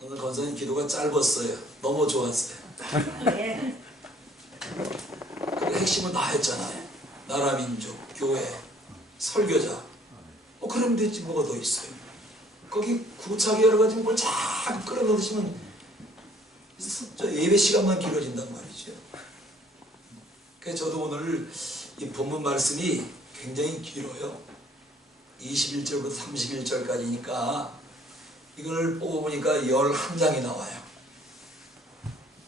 오늘 권사님 기도가 짧았어요. 너무 좋았어요. 예. 그 핵심은 나였잖아요. 나라, 민족, 교회, 설교자. 그러면 됐지 뭐가 더 있어요. 거기 구차하게 여러 가지 뭘 자꾸 끌어넣으시면 예배 시간만 길어진단 말이죠. 그래서 저도 오늘 이 본문 말씀이 굉장히 길어요. 21절부터 31절까지니까 이걸 뽑아보니까 11장이 나와요.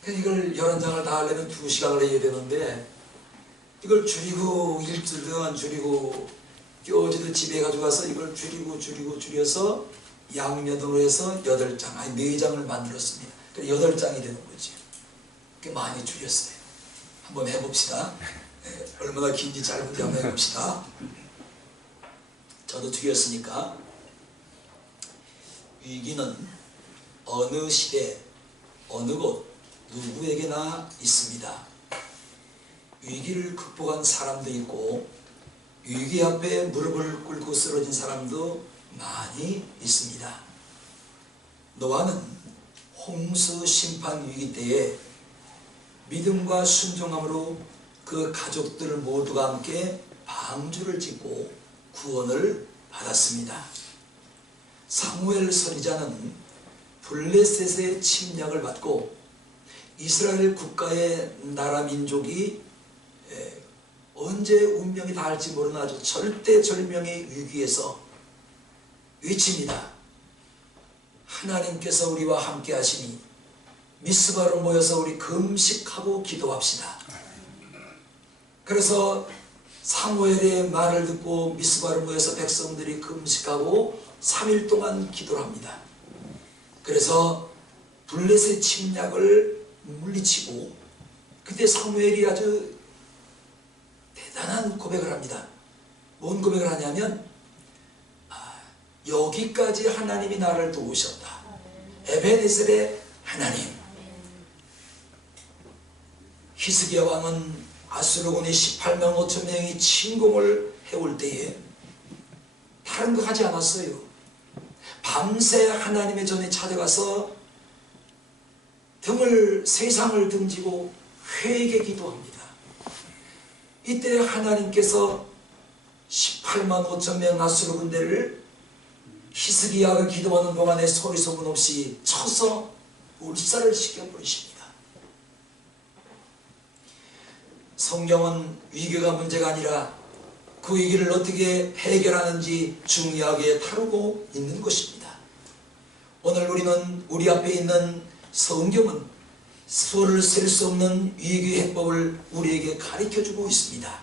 그래서 이걸 11장을 다 하려면 2시간을 해야 되는데 이걸 줄이고 일주일 동안 줄이고 어제도 집에 가져가서 이걸 줄여서 양면으로 해서 8장, 아니 4장을 만들었습니다. 그래서 8장이 되는 거죠. 꽤 많이 줄였어요. 한번 해봅시다. 얼마나 긴지 짧은지 한번 해봅시다. 저도 줄였으니까. 위기는 어느 시대, 어느 곳, 누구에게나 있습니다. 위기를 극복한 사람도 있고 위기 앞에 무릎을 꿇고 쓰러진 사람도 많이 있습니다. 노아는 홍수 심판 위기 때에 믿음과 순종함으로 그 가족들 모두가 함께 방주를 짓고 구원을 받았습니다. 사무엘 선지자는 블레셋의 침략을 받고 이스라엘 국가의 나라 민족이 언제 운명이 닿을지 모르는 아주 절대절명의 위기에서 외칩니다. 하나님께서 우리와 함께 하시니 미스바로 모여서 우리 금식하고 기도합시다. 그래서 사무엘의 말을 듣고 미스바로 모여서 백성들이 금식하고 3일 동안 기도를 합니다. 그래서 블레셋 침략을 물리치고 그때 사무엘이 아주 대단한 고백을 합니다. 뭔 고백을 하냐면 여기까지 하나님이 나를 도우셨다. 에베네셀의 하나님. 히스기야 왕은 아수르군이 18만 5천 명이 침공을 해올 때에 다른 거 하지 않았어요. 밤새 하나님의 전에 찾아가서 세상을 등지고 회개 기도합니다. 이때 하나님께서 18만 5천 명 아수르 군대를 히스기야가 기도하는 동안에 소리 소문 없이 쳐서 몰살을 시켜버리십니다. 성경은 위기가 문제가 아니라 그 위기를 어떻게 해결하는지 중요하게 다루고 있는 것입니다. 오늘 우리는 우리 앞에 있는 성경은 수를 셀 수 없는 위기 해법을 우리에게 가르쳐주고 있습니다.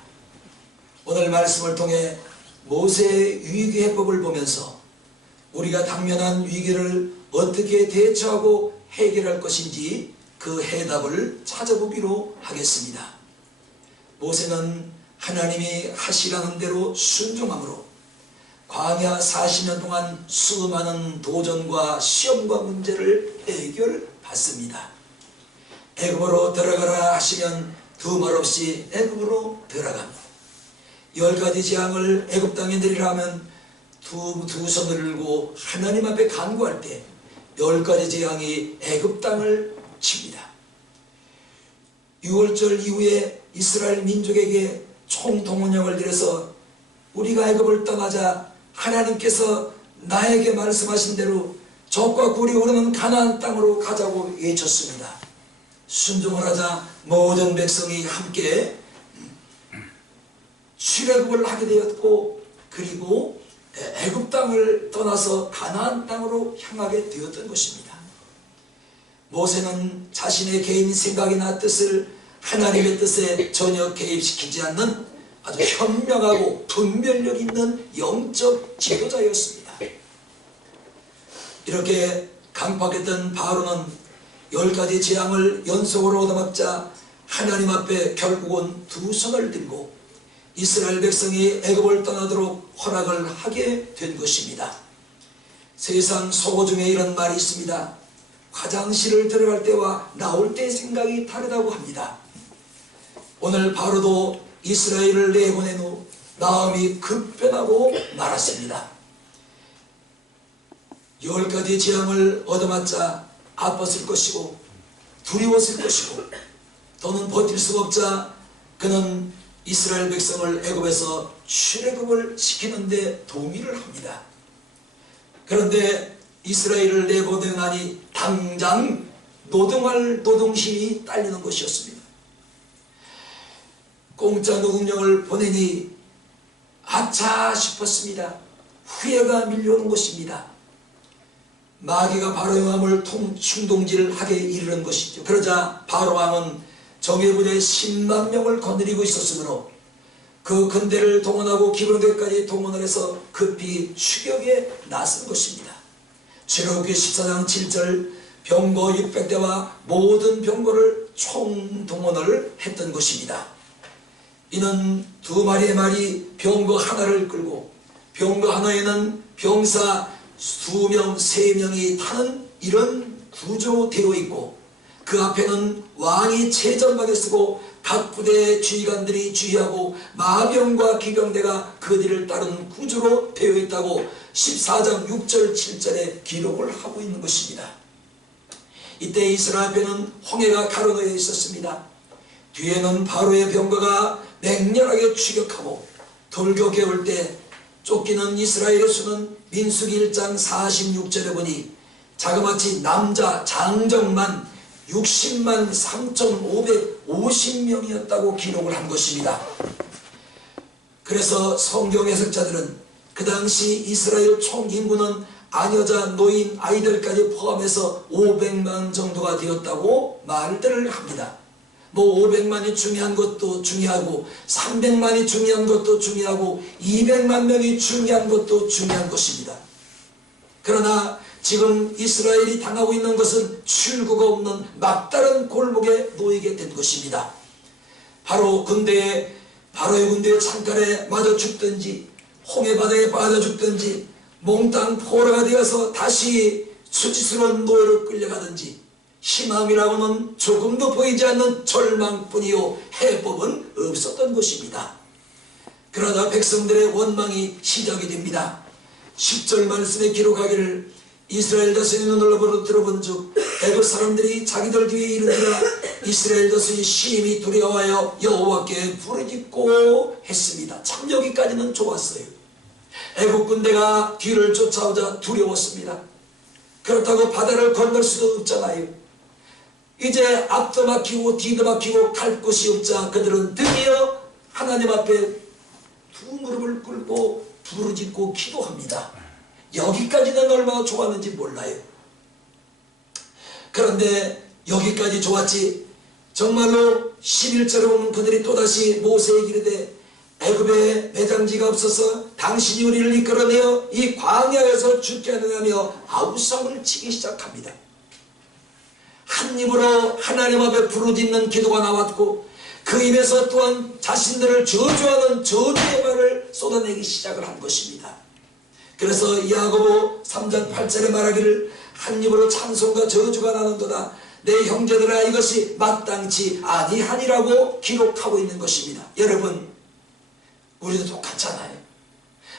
오늘 말씀을 통해 모세의 위기 해법을 보면서 우리가 당면한 위기를 어떻게 대처하고 해결할 것인지 그 해답을 찾아보기로 하겠습니다. 모세는 하나님이 하시라는 대로 순종함으로 광야 40년 동안 수많은 도전과 시험과 문제를 해결받습니다. 애굽으로 들어가라 하시면 두 말 없이 애굽으로 들어갑니다. 10가지 재앙을 애굽 땅에 내리라 하면 두 손을 들고 하나님 앞에 간구할 때 10가지 재앙이 애굽 땅을 칩니다. 6월절 이후에 이스라엘 민족에게 총동원령을 내려서 우리가 애굽을 떠나자 하나님께서 나에게 말씀하신 대로 젖과 꿀이 흐르는 가나안 땅으로 가자고 외쳤습니다. 순종을 하자 모든 백성이 함께 출애굽을 하게 되었고 그리고 애굽 땅을 떠나서 가나안 땅으로 향하게 되었던 것입니다. 모세는 자신의 개인 생각이나 뜻을 하나님의 뜻에 전혀 개입시키지 않는 아주 현명하고 분별력 있는 영적 지도자였습니다. 이렇게 강팍했던 바로는 10가지 재앙을 연속으로 얻어맞자 하나님 앞에 결국은 두 손을 들고 이스라엘 백성이 애굽을 떠나도록 허락을 하게 된 것입니다. 세상 속어 중에 이런 말이 있습니다. 화장실을 들어갈 때와 나올 때 생각이 다르다고 합니다. 오늘 바로도 이스라엘을 내보낸 후 마음이 급변하고 말았습니다. 10가지 재앙을 얻어맞자 아팠을 것이고 두려웠을 것이고 더는 버틸 수 없자 그는 이스라엘 백성을 애굽에서 출애굽을 시키는데 동의를 합니다. 그런데 이스라엘을 내보내하니 당장 노동할 노동심이 딸리는 것이었습니다. 공짜 노동력을 보내니 아차 싶었습니다. 후회가 밀려오는 것입니다. 마귀가 바로의 마음을 충동질하게 이르는 것이죠. 그러자 바로왕은 정예부대 10만 명을 거느리고 있었으므로 그 군대를 동원하고 기브론까지 동원을 해서 급히 추격에 나선 것입니다. 출애굽기 14장 7절 병거 600대와 모든 병거를 총동원을 했던 것입니다. 이는 2마리의 말이 병거 하나를 끌고 병거 하나에는 병사 2명, 3명이 타는 이런 구조되어 있고 그 앞에는 왕이 최전방에 서고 각 부대의 지휘관들이 지휘하고 마병과 기병대가 그 뒤를 따르는 구조로 되어 있다고 14장 6절 7절에 기록을 하고 있는 것입니다. 이때 이스라엘 앞에는 홍해가 가로놓여 있었습니다. 뒤에는 바로의 병거가 맹렬하게 추격하고 돌격해 올 때 쫓기는 이스라엘의 수는 민수기 1장 46절에 보니 자그마치 남자 장정만 60만 3,550명이었다고 기록을 한 것입니다. 그래서 성경 해석자들은 그 당시 이스라엘 총 인구는 아녀자, 노인, 아이들까지 포함해서 500만 정도가 되었다고 말들을 합니다. 뭐 500만이 중요한 것도 중요하고 300만이 중요한 것도 중요하고 200만 명이 중요한 것도 중요한 것입니다. 그러나 지금 이스라엘이 당하고 있는 것은 출구가 없는 막다른 골목에 놓이게 된 것입니다. 바로의 군대에 창칼에 맞아 죽든지 홍해바다에 빠져 죽든지 몽땅 포로가 되어서 다시 수치스러운 노예로 끌려가든지 희망이라고는 조금도 보이지 않는 절망뿐이요 해법은 없었던 것입니다. 그러다 백성들의 원망이 시작이 됩니다. 10절 말씀에 기록하기를 이스라엘 자손이 눈으로 들어본 즉 애굽 사람들이 자기들 뒤에 이르니라 이스라엘 자손이 심히 두려워하여 여호와께 부르짖고 했습니다. 참 여기까지는 좋았어요. 애굽 군대가 뒤를 쫓아오자 두려웠습니다. 그렇다고 바다를 건널 수도 없잖아요. 이제 앞도 막히고 뒤도 막히고 갈 곳이 없자 그들은 드디어 하나님 앞에 두 무릎을 꿇고 부르짖고 기도합니다. 여기까지는 얼마나 좋았는지 몰라요. 그런데 여기까지 좋았지 정말로 11절에 보면 그들이 또다시 모세에게 이르되 애굽에 매장지가 없어서 당신이 우리를 이끌어내어 이 광야에서 죽게 하느냐며 아우성을 치기 시작합니다. 한 입으로 하나님 앞에 부르짖는 기도가 나왔고 그 입에서 또한 자신들을 저주하는 저주의 말을 쏟아내기 시작을 한 것입니다. 그래서 야고보 3장 8절에 말하기를 한 입으로 찬송과 저주가 나는도다 내 형제들아 이것이 마땅치 아니하니라고 기록하고 있는 것입니다. 여러분 우리도 똑같잖아요.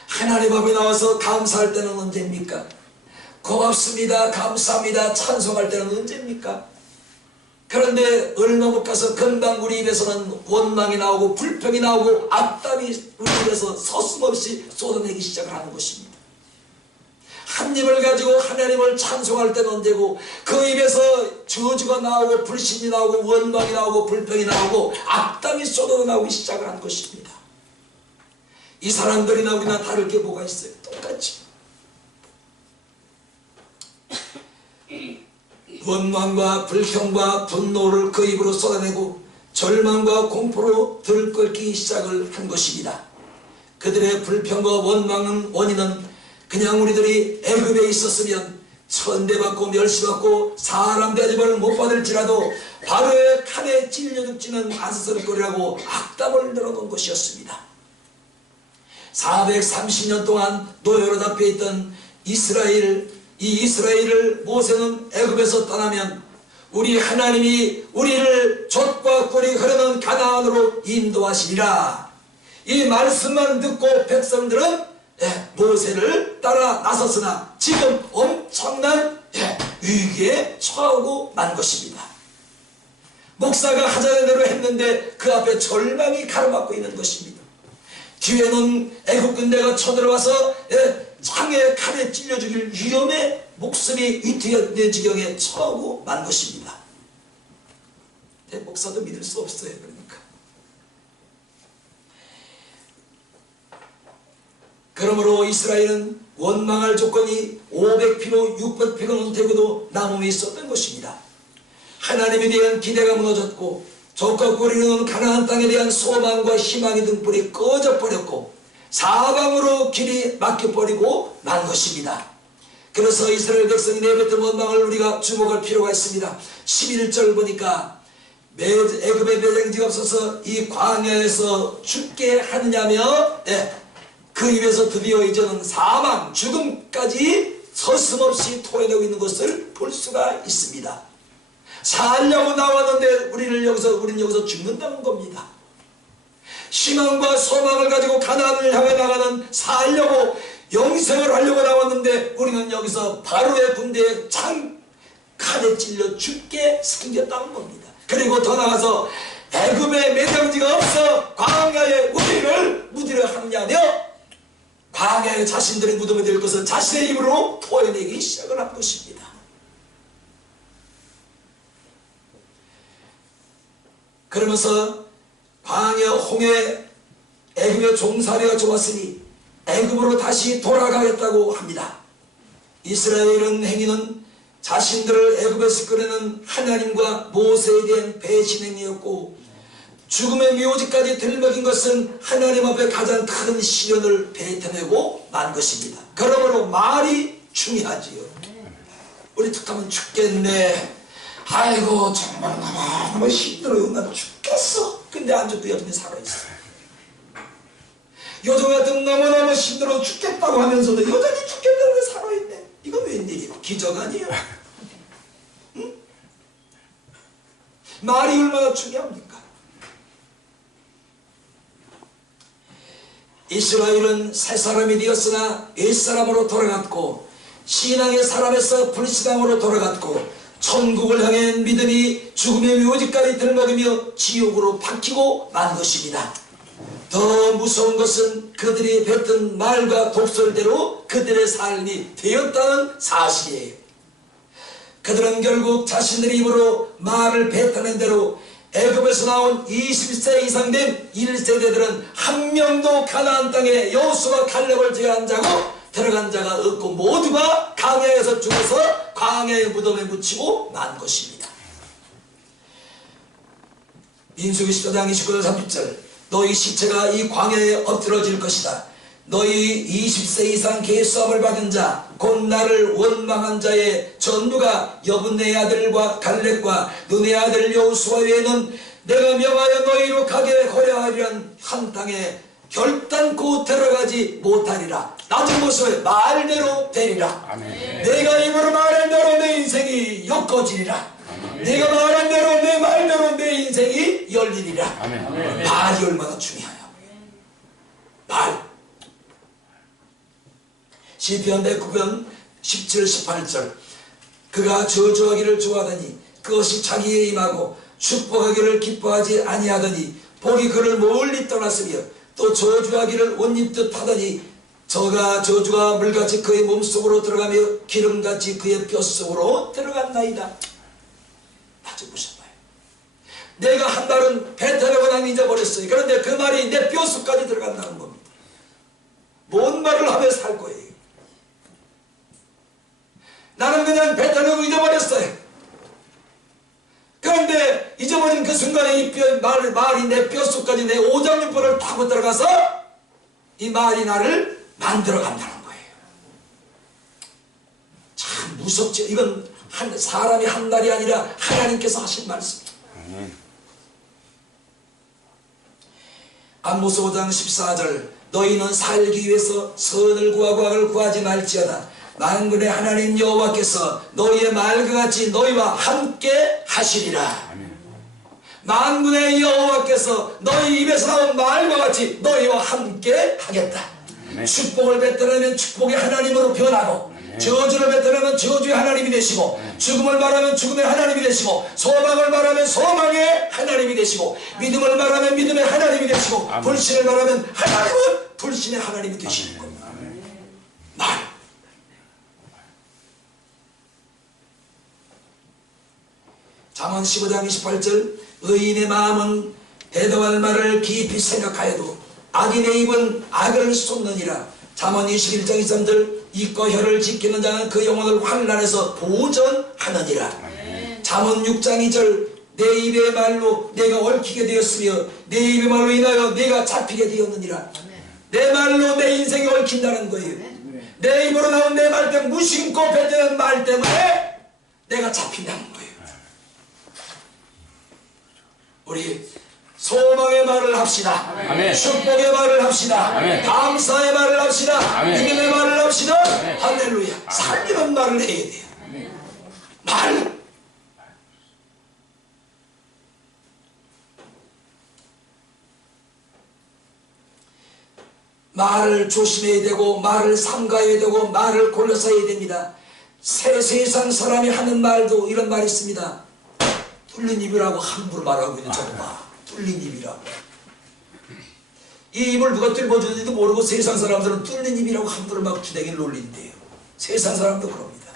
하나님 앞에 나와서 감사할 때는 언제입니까? 고맙습니다 감사합니다 찬송할 때는 언제입니까? 그런데 얼마 못 가서 금방 우리 입에서는 원망이 나오고 불평이 나오고 악담이 우리 입에서 서슴없이 쏟아내기 시작을 하는 것입니다. 한 입을 가지고 하나님을 찬송할 때는 언제고 그 입에서 저주가 나오고 불신이 나오고 원망이 나오고 불평이 나오고 악담이 쏟아나오기 시작을 한 것입니다. 이 사람들이나 우리나 다를 게 뭐가 있어요? 똑같이 원망과 불평과 분노를 그 입으로 쏟아내고 절망과 공포로 들끓기 시작을 한 것입니다. 그들의 불평과 원인은 그냥 우리들이 애굽에 있었으면 천대받고 멸시받고 사람 대접을 못 받을지라도 바로의 칼에 찔려 죽지는 않았을 거라고 악담을 늘어놓은 것이었습니다. 430년 동안 노예로 잡혀있던 이스라엘을 모세는 애굽에서 떠나면 우리 하나님이 우리를 젖과 꿀이 흐르는 가나안으로 인도하시리라. 이 말씀만 듣고 백성들은 모세를 따라 나섰으나 지금 엄청난 위기에 처하고 만 것입니다. 목사가 하자는 대로 했는데 그 앞에 절망이 가로막고 있는 것입니다. 뒤에는 애국 군대가 쳐들어와서 창에 칼에 찔려 죽일 위험에 목숨이 위태해지는 지경에 처하고 만 것입니다. 목사도 믿을 수 없어요. 그러니까 그러므로 이스라엘은 원망할 조건이 500피로 600피로는 되고도 남음이 있었던 것입니다. 하나님에 대한 기대가 무너졌고 적각거리는 가나안 땅에 대한 소망과 희망의 등불이 꺼져버렸고 사방으로 길이 막혀버리고 만 것입니다. 그래서 이스라엘 백성이 내뱉은 원망을 우리가 주목할 필요가 있습니다. 11절 보니까 애굽의 매장지가 없어서 이 광야에서 죽게 하느냐며 그 입에서 드디어 이제는 사망, 죽음까지 서슴없이 토해내고 있는 것을 볼 수가 있습니다. 살려고 나왔는데 우리는 여기서 죽는다는 겁니다. 희망과 소망을 가지고 가나안을 향해 나가는 살려고 영생을 하려고 나왔는데 우리는 여기서 바로의 군대에 칼에 찔려 죽게 생겼다는 겁니다. 그리고 더 나가서 애굽에 매장지가 없어 광야에 우리를 묻으려 하느냐며 광야에 자신들의 무덤이 될 것을 자신의 입으로 토해내기 시작을 한 것입니다. 그러면서 광야 홍해 애굽의 종살이가 좋았으니 애굽으로 다시 돌아가겠다고 합니다. 이스라엘은 행위는 자신들을 애굽에서 끌어내는 하나님과 모세에 대한 배신 행위였고 죽음의 묘지까지 들먹인 것은 하나님 앞에 가장 큰 시련을 뱉어내고 만 것입니다. 그러므로 말이 중요하지요. 우리 툭하면 죽겠네. 아이고 정말 너무 힘들어요. 난 죽겠어. 근데 안 죽고 여전히 살아있어. 요즘 같은 너무너무 힘들어 죽겠다고 하면서도 여전히 죽겠다고 살아있네. 이건 웬일이야? 기적 아니에요? 응? 말이 얼마나 중요합니까? 이스라엘은 새 사람이 되었으나 옛사람으로 돌아갔고 신앙의 사람에서 불신앙으로 돌아갔고 천국을 향해 믿음이 죽음의 묘지까지 들먹이며 지옥으로 박히고 만 것입니다. 더 무서운 것은 그들이 뱉은 말과 독설대로 그들의 삶이 되었다는 사실이에요. 그들은 결국 자신들의 입으로 말을 뱉어낸 대로 애굽에서 나온 20세 이상 된 1세대들은 한 명도 가나안 땅에 여호수아와 갈렙을 제한 자고 들어간 자가 없고 모두가 광야에서 죽어서 광야의 무덤에 묻히고 난 것입니다. 민수기 14장 29절 30절 너희 시체가 이 광야에 엎드러질 것이다. 너희 20세 이상 계수함을 받은 자 곧 나를 원망한 자의 전부가 여분네 아들과 갈렙과 눈의 아들 여호수아 외에는 내가 명하여 너희로 가게 허여하리란 한 땅에 결단코 들어가지 못하리라. 낮은 곳을 말대로 되리라. 아멘. 내가 입으로 말한 대로 내 인생이 엮어지리라. 아멘. 내가 말한 대로 내 말대로 내 인생이 열리리라. 아멘. 말이 얼마나 중요해요. 말. 시편 109편 17, 18절 그가 저주하기를 좋아하더니 그것이 자기에 임하고 축복하기를 기뻐하지 아니하더니 복이 그를 멀리 떠났으며 또 저주하기를 옷입듯 하더니 저주가 물같이 그의 몸속으로 들어가며 기름같이 그의 뼛속으로 들어갔나이다. 아주 무서워요. 내가 한 말은 뱉어내고 난 잊어버렸어요. 그런데 그 말이 내 뼛속까지 들어간다는 겁니다. 뭔 말을 하며 살 거예요. 나는 그냥 뱉어내고 잊어버렸어요. 그런데 잊어버린 그 순간에 이 말이 내 뼛속까지 내 오장육부를 타고 들어가서 이 말이 나를 만들어 간다는 거예요. 참 무섭죠. 이건 사람이 한 말이 아니라 하나님께서 하신 말씀입니다. 아모스 5장 14절 너희는 살기 위해서 선을 구하고 악을 구하지 말지어다. 만군의 하나님 여호와께서 너희의 말과 같이 너희와 함께 하시리라. 만군의 여호와께서 너희 입에서 나온 말과 같이 너희와 함께 하겠다. 축복을 베풀면 축복의 하나님으로 변하고 저주를 베풀면 저주의 하나님이 되시고 죽음을 말하면 죽음의 하나님이 되시고 소망을 말하면 소망의 하나님이 되시고 믿음을 말하면 믿음의 하나님이 되시고 불신을 말하면 하나님은 불신의 하나님이 되시는 겁니다. 말. 잠언 15장 28절 의인의 마음은 대담할 말을 깊이 생각하여도 악인의 입은 악을 쏟느니라. 잠언 21장 23절 입과 혀를 지키는 자는 그 영혼을 환난에서 보전하느니라. 잠언 6장 2절 내 입의 말로 내가 얽히게 되었으며 내 입의 말로 인하여 내가 잡히게 되었느니라. 내 말로 내 인생이 얽힌다는 거예요. 내 입으로 나온 내 말 때문에 무심코 뱉는 말 때문에 내가 잡힌다는 거예요. 우리 소망의 말을 합시다. 아멘. 축복의 말을 합시다. 아멘. 감사의 말을 합시다. 아멘. 믿음의 말을 합시다. 아멘. 할렐루야. 살리는 말을 해야 돼요. 아멘. 말. 말을 조심해야 되고 말을 삼가해야 되고 말을 골라서 해야 됩니다. 세상 사람이 하는 말도 이런 말이 있습니다. 뚫린 입이라고 함부로 말하고 있는 저거 뚫린 입이라고. 이 입을 누가 뚫어주는지도 모르고 세상 사람들은 뚫린 입이라고 함부로 막 기대기를 놀린대요. 세상 사람도 그럽니다.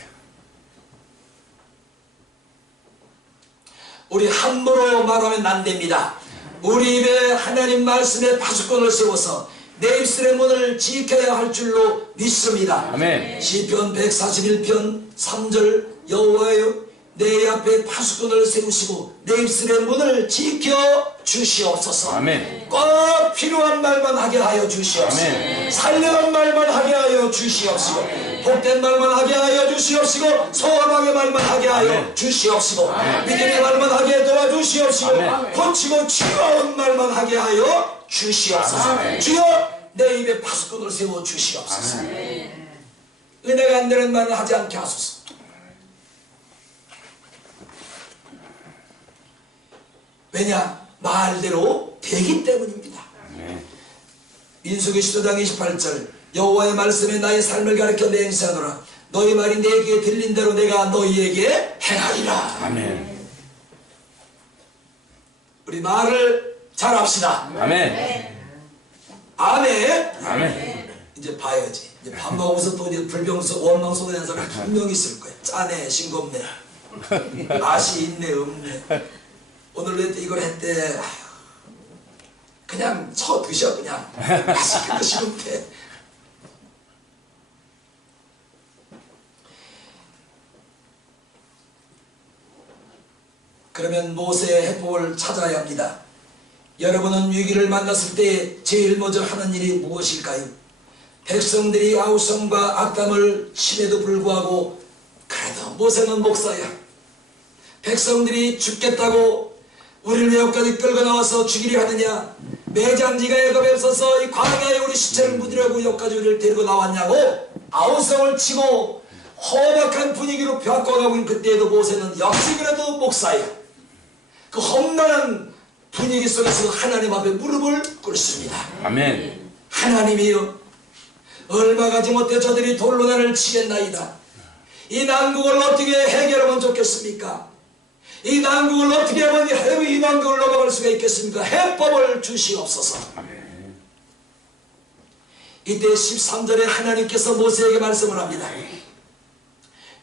우리 함부로 말하면 안 됩니다. 우리 입에 하나님 말씀의 파수꾼을 세워서 내 입술의 문을 지켜야 할 줄로 믿습니다. 아멘. 시편 141편 3절 여호와여 내 앞에 파수꾼을 세우시고 내 입술의 문을 지켜 주시옵소서. 아멘. 꼭 필요한 말만 하게 하여 주시옵소서. 아멘. 살려는 말만 하게 하여 주시옵시고 복된 말만 하게 하여 주시옵시고 소망의 말만 하게 하여 아멘. 주시옵시고 아멘. 믿음의 말만 하게 도와주시옵시고 아멘. 고치고 치유하는 말만 하게 하여 주시옵소서. 아멘. 주여 내 입에 파수꾼을 세워 주시옵소서. 아멘. 은혜가 안 되는 말을 하지 않게 하소서. 왜냐? 말대로 되기 때문입니다. 민수기 15장 28절 여호와의 말씀에 나의 삶을 가르쳐 맹세하노라. 너희 말이 내게 들린 대로 내가 너희에게 행하리라. 아멘. 우리 말을 잘합시다. 아멘. 아멘. 아멘. 이제 봐야지. 이제 밥 먹으면서 또 이제 불평소 원망소리 하는 사람 분명히 있을 거야. 짜네, 싱겁네, 맛이 있네, 없네. 오늘 왜 이걸 했대? 그냥 쳐 드셔. 그냥 맛있게 드시면 돼. 그러면 모세의 해법을 찾아야 합니다. 여러분은 위기를 만났을 때 제일 먼저 하는 일이 무엇일까요? 백성들이 아우성과 악담을 심에도 불구하고 그래도 모세는 목사야. 백성들이 죽겠다고 우리를 왜 여기까지 끌고 나와서 죽이려 하느냐? 매장지가 애굽에 없어서 이 광야에 우리 시체를 묻으려고 여기까지 우리를 데리고 나왔냐고 아우성을 치고 험악한 분위기로 바꿔가고 있는 그때에도 모세는 역시 그래도 목사야. 그 험난한 분위기 속에서 하나님 앞에 무릎을 꿇습니다. 아멘. 하나님이여, 얼마 가지 못해 저들이 돌로 나를 치겠나이다. 이 난국을 어떻게 해결하면 좋겠습니까? 이 난국을 어떻게 하면 이 난국을 넘어갈 수가 있겠습니까? 해법을 주시옵소서. 아멘. 이때 13절에 하나님께서 모세에게 말씀을 합니다.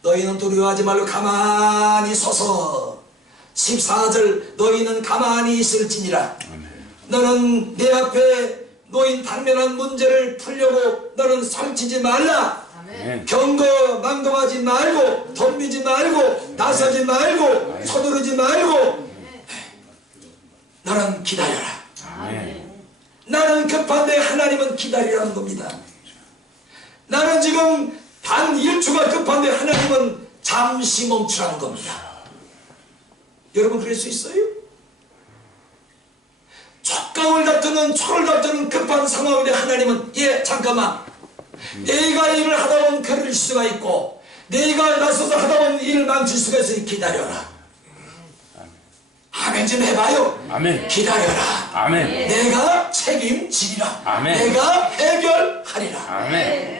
너희는 두려워하지 말고 가만히 서서 14절 너희는 가만히 있을지니라. 너는 내 앞에 놓인 당면한 문제를 풀려고 너는 설치지 말라. 경고 망동하지 말고 덤비지 말고 나서지 말고 서두르지 말고 나는 기다려라. 나는 급한데 하나님은 기다리라는 겁니다. 나는 지금 단 1초가 급한데 하나님은 잠시 멈추라는 겁니다. 여러분 그럴 수 있어요? 촉각을 다투는 초를 다투는 급한 상황인데 하나님은 예 잠깐만, 내가 일을 하다 보면 그럴 수가 있고 내가 나서서 하다 보면 일을 망칠 수가 있으니 기다려라. 아멘 좀 해봐요. 아멘. 기다려라. 아멘. 내가 책임지리라. 아멘. 내가 해결하리라. 아멘.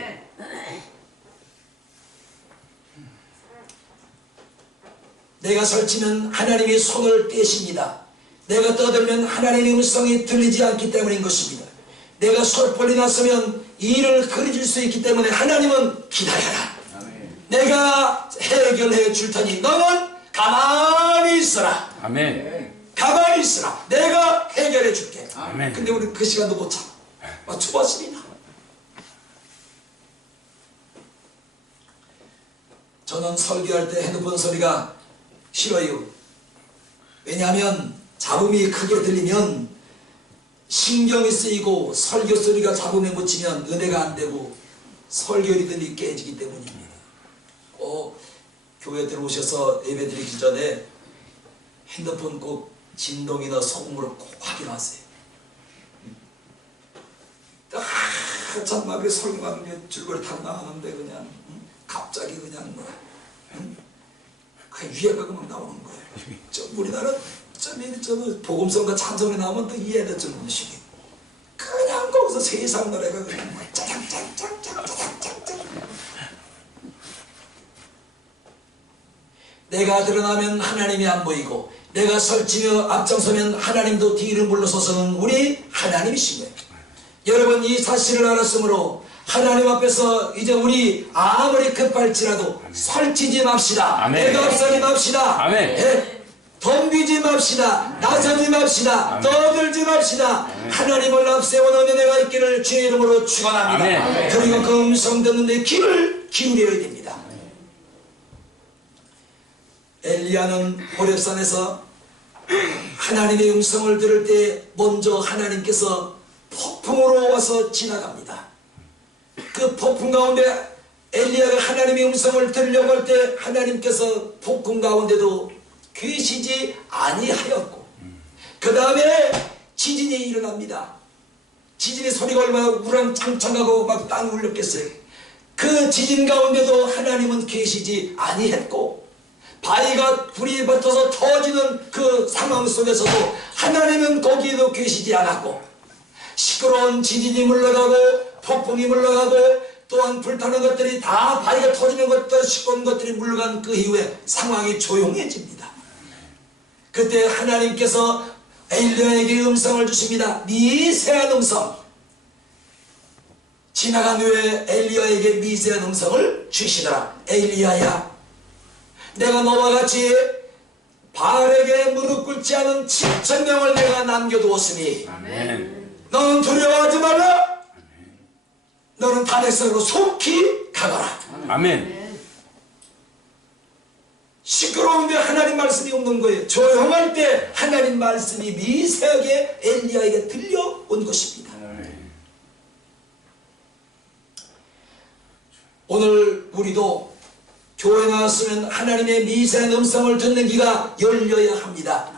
내가 설치면 하나님이 손을 떼십니다. 내가 떠들면 하나님의 음성이 들리지 않기 때문인 것입니다. 내가 솔벌이 났으면 일을 그려줄 수 있기 때문에 하나님은 기다려라. 내가 해결해 줄 테니 너는 가만히 있어라. 아멘. 가만히 있어라. 내가 해결해 줄게. 아멘. 근데 우리 그 시간도 못 참아. 초봤습니다. 저는 설교할 때 핸드폰 소리가 싫어요. 왜냐하면 잡음이 크게 들리면 신경이 쓰이고 설교 소리가 잡음에 묻히면 은혜가 안 되고 설교 리듬이 깨지기 때문입니다. 꼭 교회 들어오셔서 예배 드리기 전에 핸드폰 꼭 진동이나 소음으로 꼭 확인하세요. 정말 그 설교가 줄거리 다 나가는데 그냥 갑자기 그냥 뭐 그 위에가 막 나오는 거예요. 우리나라 복음성과 찬송이 나오면 또 이해가 좀 무식해. 그냥 거기서 세상 노래가 그냥 뭐 짜장짜장짜장짜장짜장. 내가 드러나면 하나님이 안 보이고 내가 설치며 앞장서면 하나님도 뒤를 물러서서는 우리 하나님이신 거예요. 여러분 이 사실을 알았으므로 하나님 앞에서 이제 우리 아무리 급할지라도 설치지 맙시다. 아멘. 내가 앞서지 맙시다. 아멘. 예? 덤비지 맙시다. 나서지 맙시다. 떠들지 맙시다. 하나님을 앞세우는 은혜가 있기를 주의 이름으로 축원합니다. 아멘. 그리고 그 음성 듣는 데 귀를 기울여야 됩니다. 엘리야는 호렙산에서 하나님의 음성을 들을 때 먼저 하나님께서 폭풍으로 와서 지나갑니다. 그 폭풍 가운데 엘리야가 하나님의 음성을 들으려고 할 때 하나님께서 폭풍 가운데도 계시지 아니하였고 그 다음에 지진이 일어납니다. 지진의 소리가 얼마나 우랑창창하고 막 땅이 울렸겠어요. 그 지진 가운데도 하나님은 계시지 아니했고 바위가 불이 붙어서 터지는 그 상황 속에서도 하나님은 거기에도 계시지 않았고 시끄러운 지진이 물러가고 폭풍이 물러가고 또한 불타는 것들이 다 바위가 터지는 것들 시끄러운 것들이 물러간 그 이후에 상황이 조용해집니다. 그때 하나님께서 엘리야에게 음성을 주십니다. 미세한 음성. 지나간 후에 엘리야에게 미세한 음성을 주시더라. 엘리야야, 내가 너와 같이 바알에게 무릎 꿇지 않은 7,000명을 내가 남겨두었으니 아멘. 너는 두려워하지 말라. 너는 다메섹으로 속히 가거라. 아멘. 시끄러운데 하나님 말씀이 없는 거예요. 조용할 때 하나님 말씀이 미세하게 엘리야에게 들려온 것입니다. 오늘 우리도 교회 나왔으면 하나님의 미세한 음성을 듣는 귀가 열려야 합니다.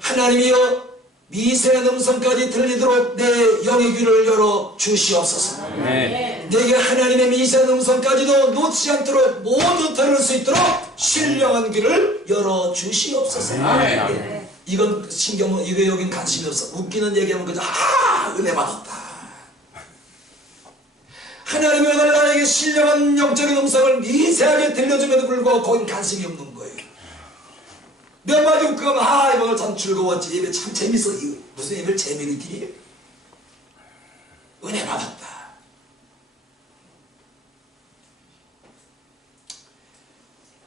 하나님이여 미세한 음성까지 들리도록 내 영의 귀를 열어 주시옵소서. 내게 하나님의 미세한 음성까지도 놓치지 않도록 모두 들을 수 있도록 신령한 귀를 열어 주시옵소서. 이건 신경, 이거 여긴 관심이 없어. 웃기는 얘기하면 그저 은혜 받았다. 하나님이 오늘 나에게 신령한 영적인 음성을 미세하게 들려줌에도 불구하고 거긴 관심이 없는 거예요. 몇 마디 웃고 가면 오늘 참 즐거웠지. 예배 참 재밌어. 무슨 예배를 재미를 드려요? 은혜 받았다.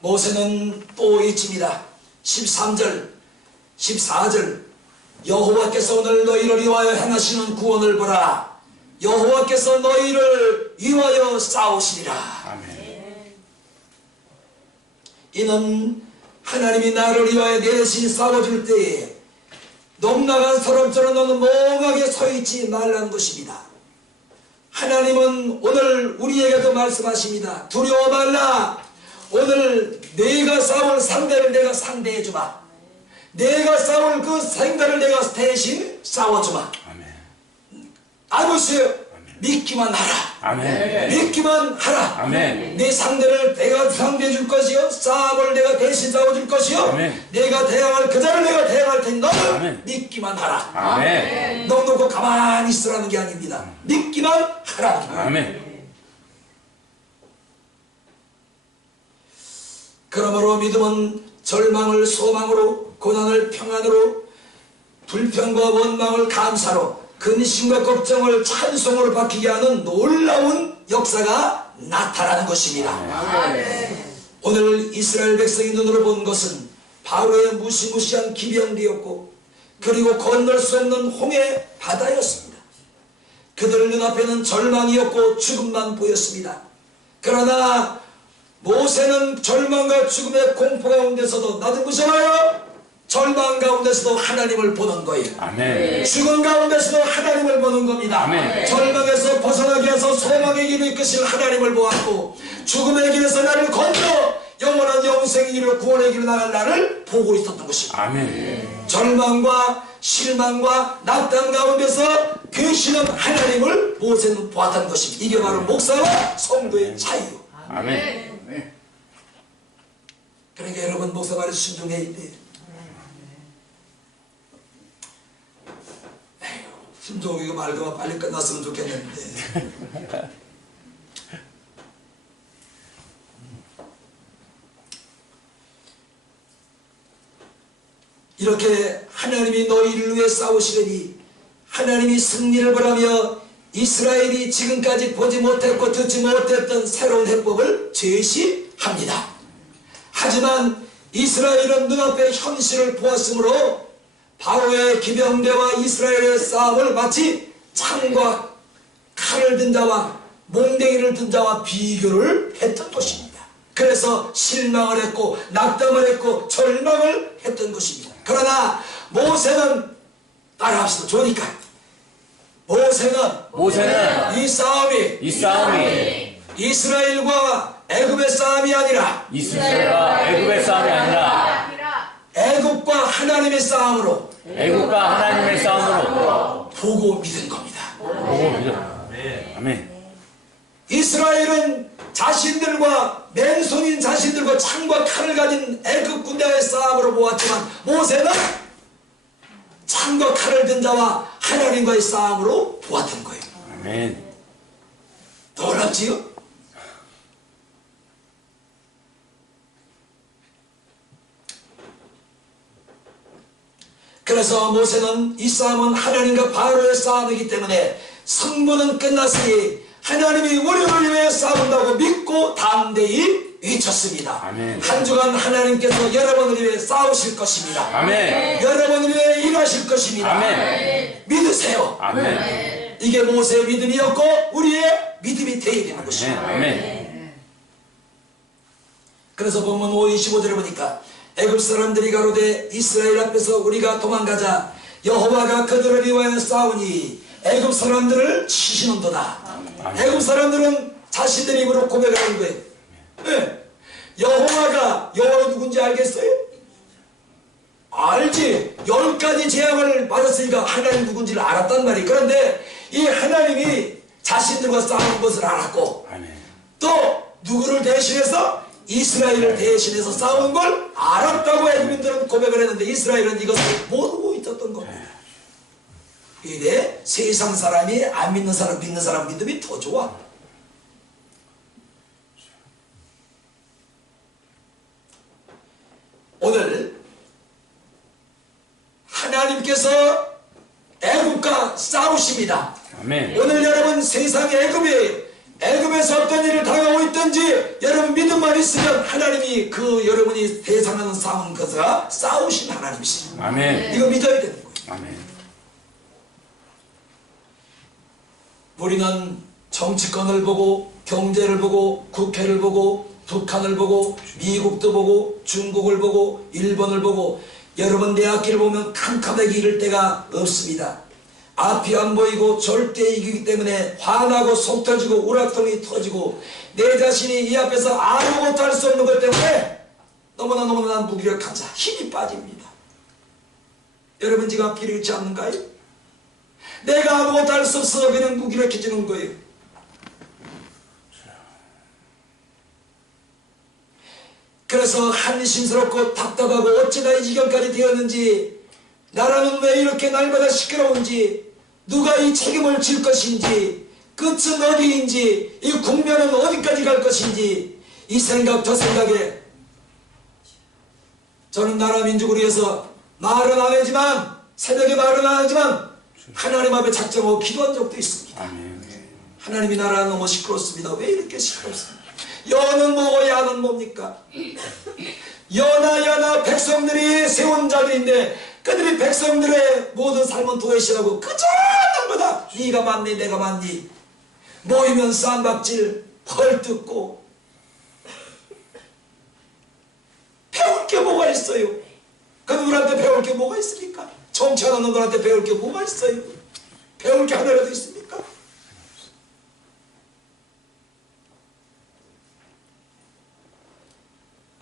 모세는 또 잊습니다. 13절 14절 여호와께서 오늘 너희를 위하여 행하시는 구원을 보라. 여호와께서 너희를 위하여 싸우시리라. 아멘. 이는 하나님이 나를 위하여 내시 싸워줄 때에 농락한 사람처럼 너는 멍하게 서있지 말라는 것입니다. 하나님은 오늘 우리에게도 말씀하십니다. 두려워 말라. 오늘 내가 싸울 상대를 내가 상대해주마. 내가 싸울 그 상대를 내가 대신 싸워주마. 아멘. 알고 있어요. 믿기만 하라. 아멘. 믿기만 하라. 아멘. 내 상대를 내가 상대해 줄 것이요, 싸움을 내가 대신 싸워줄 것이요, 아멘. 내가 대항할 그 자를 내가 대항할 테니 너는 아멘. 믿기만 하라. 아멘. 넋 놓고 가만히 있으라는 게 아닙니다. 믿기만 하라. 아멘. 그러므로 믿음은 절망을 소망으로, 고난을 평안으로, 불평과 원망을 감사로, 근심과 걱정을 찬송으로 바뀌게 하는 놀라운 역사가 나타나는 것입니다. 오늘 이스라엘 백성이 눈으로 본 것은 바로의 무시무시한 기병대였고, 그리고 건널 수 없는 홍해 바다였습니다. 그들 눈앞에는 절망이었고 죽음만 보였습니다. 그러나 모세는 절망과 죽음의 공포 가운데서도, 나도 무서워요, 절망 가운데서도 하나님을 보는 거예요. 아멘. 죽음 가운데서도 하나님을 보는 겁니다. 아멘. 절망에서 벗어나게 해서 소망의 길을 이끄실 하나님을 보았고, 죽음의 길에서 나를 건져 영원한 영생의 길로 구원의 길로 나갈 나를 보고 있었던 것입니다. 아멘. 절망과 실망과 낙담 가운데서 계시는 하나님을 모세는 보았다는 것입니다. 이게 바로 목사와 성도의 차이요. 아멘. 그러니까 여러분, 목사 말에 순종해야 돼요. 순종이가 말고만 빨리 끝났으면 좋겠는데. 이렇게 하나님이 너희를 위해 싸우시려니 하나님이 승리를 보라며 이스라엘이 지금까지 보지 못했고 듣지 못했던 새로운 해법을 제시합니다. 하지만 이스라엘은 눈앞의 현실을 보았으므로 바로의 기병대와 이스라엘의 싸움을 마치 창과 칼을 든 자와 몽댕이를 든 자와 비교를 했던 것입니다. 그래서 실망을 했고 낙담을 했고 절망을 했던 것입니다. 그러나 모세는, 따라합시다. 좋으니까 모세는 이 싸움이 이스라엘과 애굽의 싸움이 아니라 이스라엘과 애굽의 싸움이 아니라 애굽과 하나님의 싸움으로 보고 믿은 겁니다. 보고 믿어. 아멘. 이스라엘은 자신들과 맨손인 자신들과 창과 칼을 가진 애굽 군대와의 싸움으로 보았지만 모세는 창과 칼을 든 자와 하나님과의 싸움으로 보았던 거예요. 아멘. 놀랍지요? 그래서 모세는 이 싸움은 하나님과 바로의 싸움이기 때문에 승부는 끝났으니 하나님이 우리를 위해 싸운다고 믿고 담대히 외쳤습니다. 아멘. 한 주간 하나님께서 여러분을 위해 싸우실 것입니다. 아멘. 여러분을 위해 일하실 것입니다. 아멘. 믿으세요. 아멘. 이게 모세의 믿음이었고 우리의 믿음이 되어야 되는 것입니다. 아멘. 그래서 보면 5:25절에 보니까 애굽 사람들이 가로되 이스라엘 앞에서 우리가 도망가자. 여호와가 그들을 위하여 싸우니 애굽 사람들을 치시는도다. 애굽 사람들은 자신들 입으로 고백하는 거예요. 네. 여호와가 누군지 알겠어요? 알지. 10가지 재앙을 받았으니까 하나님 누군지를 알았단 말이에요. 그런데 이 하나님이 자신들과 싸우는 것을 알았고 또 누구를 대신해서 이스라엘을 대신해서 싸우는 걸 알았다고 애굽인들은 고백을 했는데 이스라엘은 이것을 모르고 있었던 겁니다. 이래 세상 사람이 안 믿는 사람 믿는 사람 믿음이 더 좋아. 오늘 하나님께서 애굽과 싸우십니다. 아멘. 오늘 여러분 세상의 애굽이에요. 애굽에서 어떤 일을 당하고 있든지 여러분 믿음만 있으면 하나님이 그 여러분이 대상하는 싸운 것을 싸우신 하나님이시죠. 아멘. 이거 믿어야 되는 거예요. 아멘. 우리는 정치권을 보고 경제를 보고 국회를 보고 북한을 보고 미국도 보고 중국을 보고 일본을 보고 여러분 내 앞길을 보면 캄캄하게 이를 때가 없습니다. 앞이 안 보이고 절대 이기기 때문에 화나고 속 터지고 우라통이 터지고 내 자신이 이 앞에서 아무것도 할 수 없는 것 때문에 너무나 무기력하자 힘이 빠집니다. 여러분 지금 앞길이 있지 않는가요? 내가 아무것도 할 수 없어 그냥 무기력해지는 거예요. 그래서 한심스럽고 답답하고 어쩌다 이 지경까지 되었는지, 나라는 왜 이렇게 날마다 시끄러운지, 누가 이 책임을 질 것인지, 끝은 어디인지, 이 국면은 어디까지 갈 것인지, 이 생각 저 생각에 저는 나라 민족을 위해서 말은 안 하지만, 새벽에 말은 안 하지만 하나님 앞에 작정하고 기도한 적도 있습니다. 아멘. 하나님이 나라는 너무 시끄럽습니다. 왜 이렇게 시끄럽습니까? 여는 뭐고 야는 뭡니까? 여나 백성들이 세운 자들인데 그들이 백성들의 모든 삶은 도외시하고 그저 날마다 네가 맞니 내가 맞니 모이면 쌈박질 헐뜯고 배울 게 뭐가 있어요? 그들한테 배울 게 뭐가 있습니까? 정치하는 놈들한테 배울 게 뭐가 있어요? 배울 게 하나라도 있습니까?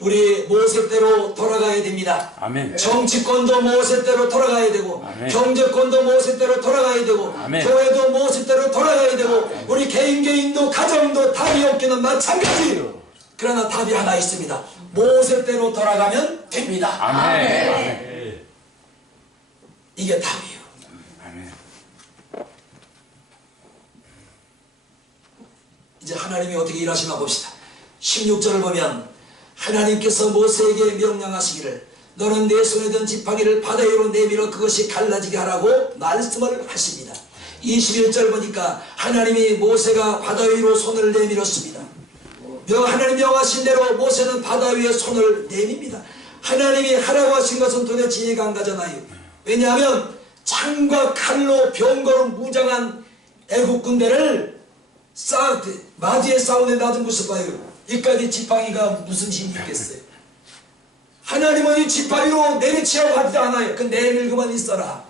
우리 모세대로 돌아가야 됩니다. 아멘. 정치권도 모세대로 돌아가야 되고, 아멘. 경제권도 모세대로 돌아가야 되고, 아멘. 교회도 모세대로 돌아가야 되고, 우리 개인도 가정도 답이 없기는 마찬가지. 그러나 답이 하나 있습니다. 모세대로 돌아가면 됩니다. 아멘. 아멘. 이게 답이에요. 아멘. 이제 하나님이 어떻게 일하시나 봅시다. 16절을 보면 하나님께서 모세에게 명령하시기를 너는 내 손에 든 지팡이를 바다 위로 내밀어 그것이 갈라지게 하라고 말씀을 하십니다. 21절 보니까 하나님이 모세가 바다 위로 손을 내밀었습니다. 하나님 명하신 대로 모세는 바다 위에 손을 내밉니다. 하나님이 하라고 하신 것은 도대체 이해가 안 가잖아요. 왜냐하면 창과 칼로 병거로 무장한 애국 군대를 마주에 싸우는 낮은 곳을 봐요. 이까지 지팡이가 무슨 힘이 있겠어요? 하나님은 이 지팡이로 내리치라고 하지 않아요. 그 내밀고만 있어라.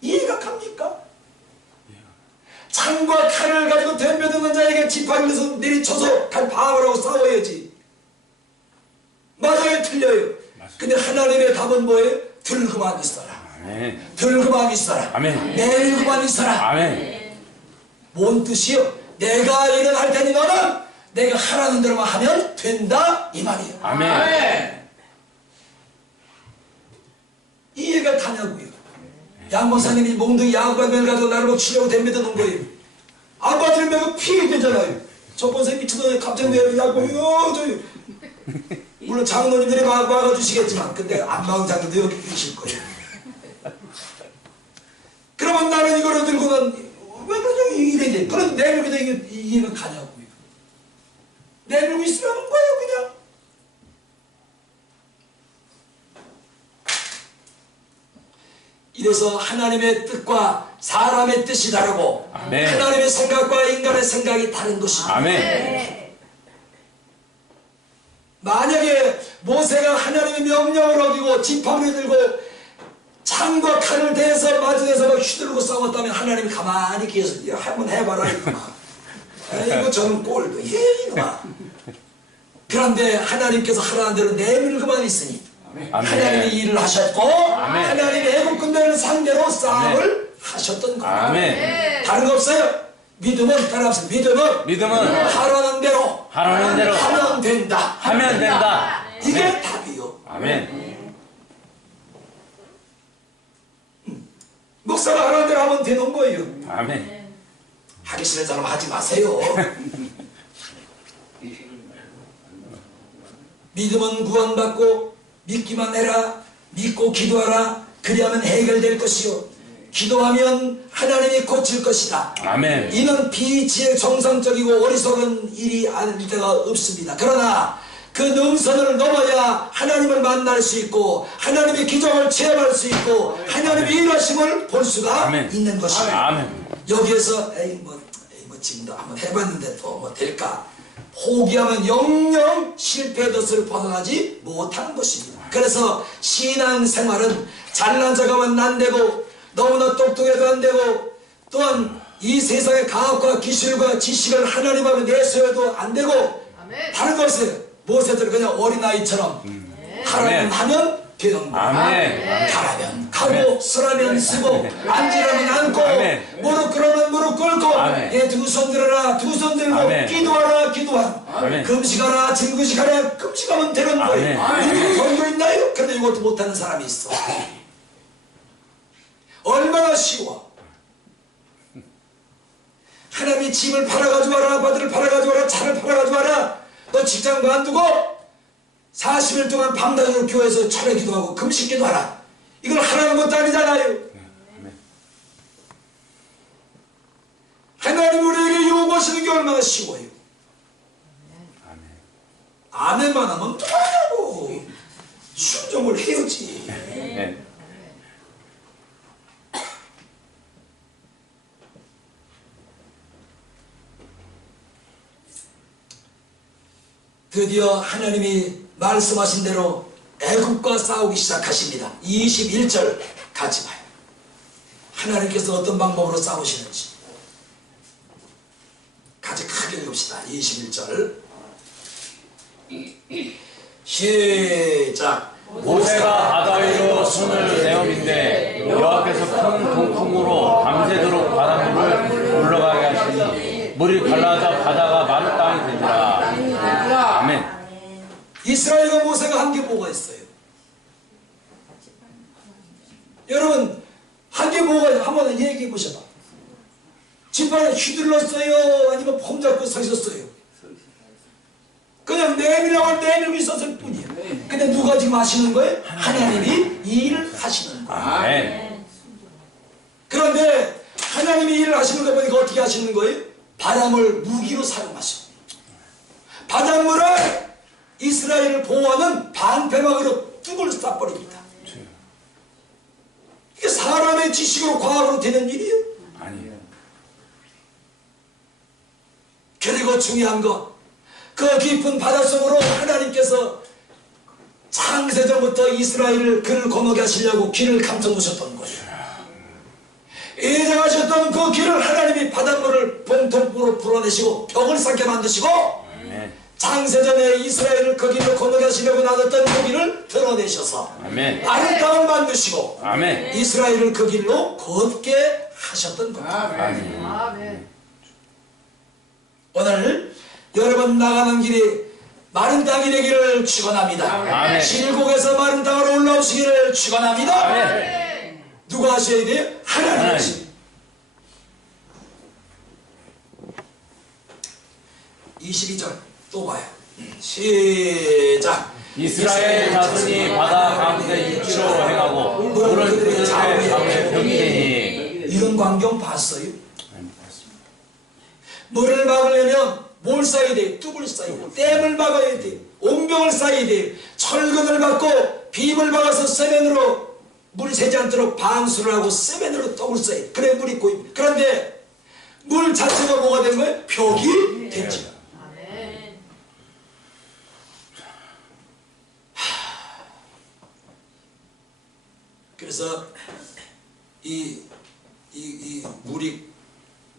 이해가 갑니까? 창과 칼을 가지고 덤벼드는 자에게 지팡이에서 내리쳐서 칼 방어라고 싸워야지. 맞아요, 틀려요. 근데 하나님의 답은 뭐예요? 들고만 있어라. 아멘. 들고만 있어라. 아멘. 내밀고만 있어라. 아멘. 뭔 뜻이요? 내가 일을 할 테니 너는 내가 하라는 대로만 하면 된다 이 말이에요. 아멘. 이해가 가냐고요. 양권사님이 몽둥이 양반을 가지고 나를 뭐 치려고 덤벼드 놓은 거예요. 안 받으면 내가 피해 되잖아요. 저번에 미치더니 갑자기 내 양권이요. 물론 장로님들이 막아주시겠지만 근데 안 막은 장로도 여기 계실 거예요. 그러면 나는 이거를 들고는 왜 그러냐 이래. 그럼 내밀고도 이해가 가냐고요. 내밀고 있으라는 거예요 그냥. 이래서 하나님의 뜻과 사람의 뜻이 다르고 아멘. 하나님의 생각과 인간의 생각이 다른 것입니다. 아멘. 만약에 모세가 하나님의 명령을 어기고 지팡이를 들고 창과 칼을 대서 맞은에서 막 휘두르고 싸웠다면 하나님이 가만히 계셔서 한번 해봐라 이놈아. 이거 저는 꼴도 이놈아. 그런데 하나님께서 하라는 대로 내밀고만 있으니 아멘. 하나님이 일을 하셨고 아멘. 하나님의 애국 군대를 상대로 싸움을 하셨던 거예요. 아멘. 다른 거 없어요. 믿음은 따라합시다. 믿음은 하라는 대로 하면 된다. 하면 된다. 이게 아멘. 답이요. 아멘. 목사가 하라는 대로 하면 되는 거예요. 아멘. 하기 싫은 사람 하지 마세요. 믿음은 구원받고 믿기만 해라. 믿고 기도하라. 그리하면 해결될 것이요. 기도하면 하나님이 고칠 것이다. 아멘. 이는 비지혜 정상적이고 어리석은 일이 아닐 때가 없습니다. 그러나 그 능선을 넘어야 하나님을 만날 수 있고 하나님의 기적을 체험할 수 있고 하나님의 일하심을 볼 수가 아멘. 있는 것입니다. 아멘. 여기에서 에이 뭐 지금도 한번 해봤는데 또 뭐 될까? 포기하면 영영 실패의 덫을 벗어나지 못하는 것입니다. 그래서 신앙생활은 잘난 척하면 안 되고 너무나 똑똑해도 안 되고 또한 이 세상의 과학과 기술과 지식을 하나님 앞에 내세워도 안 되고 다른 것을 모세처럼 그냥 어린아이처럼 하라면 하면 되는 거예요. 아멘. 가라면 가고 서라면 쓰고 앉으라면 앉고 아멘. 무릎 꿇으면 무릎 꿇고 아멘. 예, 두 손 들어라 두 손 들고 아멘. 기도하라 기도하라 아멘. 금식하라 증거식하라 금식하면 되는 거예요. 아멘. 이렇게 권고 있나요? 그런데 이것도 못하는 사람이 있어. 얼마나 쉬워. 하나님이 집을 팔아가지고 와라 아파트를 팔아가지고 와라 차를 팔아가지고 와라 너 직장 관두고 40일 동안 밤낮으로 교회에서 철회 기도하고 금식 기도하라. 이걸 하라는 것도 아니잖아요. 하나님 우리에게 요구하시는 게 얼마나 쉬워요. 아멘만 하면 뭐하냐고. 순종을 해야지. 아멘. 드디어 하나님이 말씀하신 대로 애굽과 싸우기 시작하십니다. 21절 같이 봐요. 하나님께서 어떤 방법으로 싸우시는지 같이 크게 읽읍시다. 21절 시작. 모세가 바다 위로 손을 내어민데 여호와께서 큰 동풍으로 밤새도록 바닷물을 물러가게 하시니 물이 갈라져 바다가 마른 땅이 되니라. 아멘. 이스라엘과 모세가 한 게 뭐가 있어요? 여러분 한 게 뭐가 있어요? 한번 얘기해 보셔봐. 지팡이 휘둘렀어요? 아니면 폼 잡고 서 있었어요? 그냥 내밀라고 내밀고 있었을 뿐이에요. 근데 누가 지금 하시는 거예요? 하나님이 일을 하시는 거예요. 아멘. 그런데 하나님이 일을 하시는 거 보니까 어떻게 하시는 거예요? 바람을 무기로 사용하시고 바닷물을 이스라엘을 보호하는 방패막으로 뚝을 쏴버립니다. 이게 사람의 지식으로 과학으로 되는 일이에요? 아니에요. 그리고 중요한 거 그 깊은 바닷속으로 하나님께서 창세전부터 이스라엘을 그를 건너게 하시려고 길을 감춰 놓으셨던 거예요. 예정하셨던 그 길을 하나님이 바닷물을 봉통으로 불어내시고 벽을 쌓게 만드시고 아멘. 창세전에 이스라엘을 그 길로 건너게 하시려고 놔뒀던 그 길을 드러내셔서 아멘. 아름다움을 만드시고 아멘. 이스라엘을 그 길로 걷게 하셨던 겁니다. 아멘. 아멘. 오늘 여러분 나가는 길이 마른 땅이 되기를 축원합니다. 아멘. 실곡에서 마른 땅으로 올라오시기를 축원합니다. 아멘. 누가 하셔야 돼요? 하나님 하나님. 하시. 22절 또 봐요. 시작. 이스라엘 자손이 바다 가운데 육지로 행하고 물은 그들의 좌우에 벽이 되니. 이런 광경 봤어요? 물을 막으려면 뭘 쌓아야 돼요? 뚝을 쌓아야 돼요. 댐을 막아야 돼요. 옹벽을 쌓아야 돼요. 철근을 박고 빔을 박아서 세면으로 물이 새지 않도록 방수를 하고 세면으로 뚝을 쌓아야 돼요. 그래 물이 고입니다. 그런데 물 자체가 뭐가 된 거예요? 벽이 됐죠. 아멘. 그래서 이 물이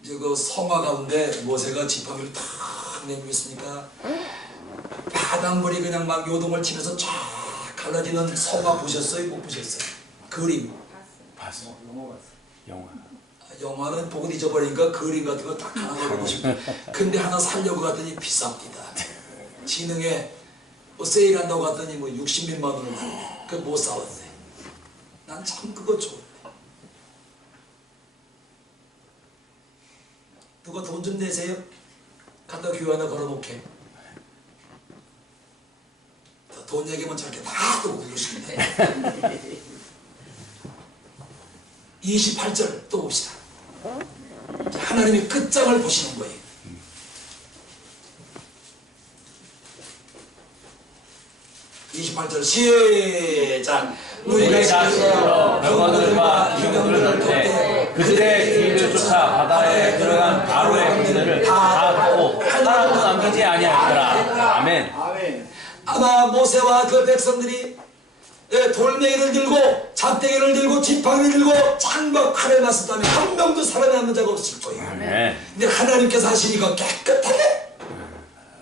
그 성화 가운데 모세가 지팡이를 탁 내밀고 있으니까 바닷물이 그냥 막 요동을 치면서 쫙 갈라지는 성화 보셨어요? 못 보셨어요? 그림. 봤어. 영화. 영화는 보고 잊어버리니까 그림 같은 거 딱 하나 보고 싶어. 근데 하나 살려고 갔더니 비쌉니다. 지능에 뭐 세일한다고 갔더니 뭐 60몇만 원을 하네. 그거 못 사왔어요. 난 참 그거 좋은데. 누가 돈 좀 내세요? 갖다 교회 하나 걸어놓게. 돈 얘기하면 저렇게 다또 그러시는데. 28절 또 봅시다. 하나님이 끝장을 보시는 거예요. (28절) 시작. 우리의 자식으로 병거들과 기둥들을 때 그들의 길을 쫓아 바다에 들어간 바로의 군대를 다 하고 하나도 남기지 아니하였더라. 아멘. 아멘. 아마 모세와 그 백성들이 돌멩이를 들고 작대기를 들고 지팡이를 들고 창과 칼을 맞섰다면 한 명도 살아남는 자가 없을 거예요. 아멘. 근데 하나님께서 하시니까 깨끗하게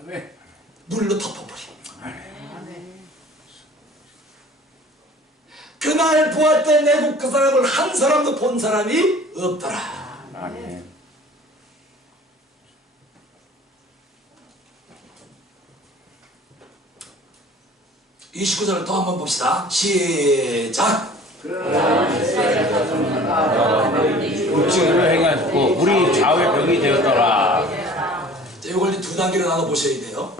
아멘. 물로 덮어버려. 그날 보았던 애국 그 사람을 한 사람도 본 사람이 없더라. 아멘. 29절을 또 한번 봅시다. 시작. 불칭을 행하였고 우리 좌우의 벽이 되었더라. 자, 이걸 두 단계로 나눠 보셔야 돼요.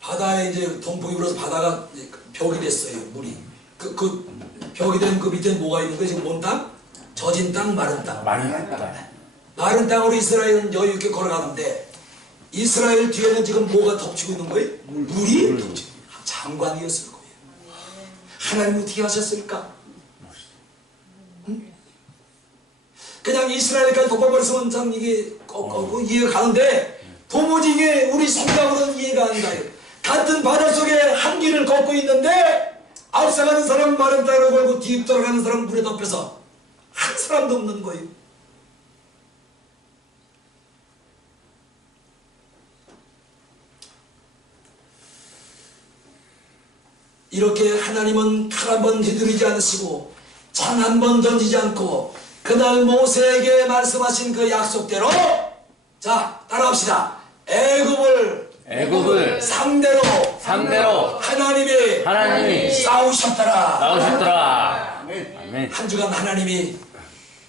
바다에 이제 동풍이 불어서 바다가 이제 벽이 됐어요. 물이. 그 벽이 된 그 밑에 뭐가 있는 거예요? 지금 뭔 땅? 젖은 땅, 마른 땅. 마른 땅으로 이스라엘은 여유 있게 걸어가는데 이스라엘 뒤에는 지금 뭐가 덮치고 있는 거예요? 물이 덮치고 장관이었을 거예요. 하나님 어떻게 하셨을까? 응? 그냥 이스라엘까지 덮어버렸으면 참 이게 이해가 가는데 도무지 이게 우리 생각으로는 이해가 안 가요. 같은 바닷속에 한 길을 걷고 있는데 앞서가는 사람은 마른 땅으로 걸고 뒤 돌아가는 사람은 물에 덮여서 한 사람도 없는 거예요. 이렇게 하나님은 칼 한 번 휘두르지 않으시고 창 한 번 던지지 않고 그날 모세에게 말씀하신 그 약속대로 자 따라합시다. 애굽을 상대로 하나님이 싸우셨더라. 아멘. 한 주간 하나님이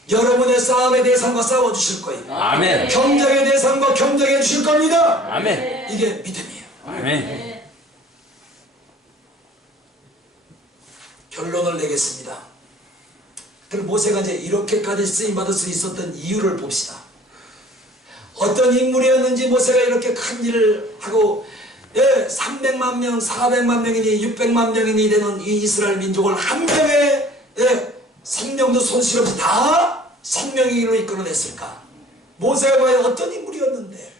여러분의 싸움의 대상과 싸워주실 거예요. 아멘. 경쟁의 대상과 경쟁해 주실 겁니다. 아멘. 이게 믿음이에요. 아멘. 결론을 내겠습니다. 그럼 모세가 이제 이렇게까지 쓰임받을 수 있었던 이유를 봅시다. 어떤 인물이었는지 모세가 이렇게 큰 일을 하고 300만 명, 400만 명이니 600만 명이니 되는 이 이스라엘 민족을 한 명의 생명도 손실 없이 다 생명의 길로 이끌어냈을까? 모세가 과연 어떤 인물이었는데?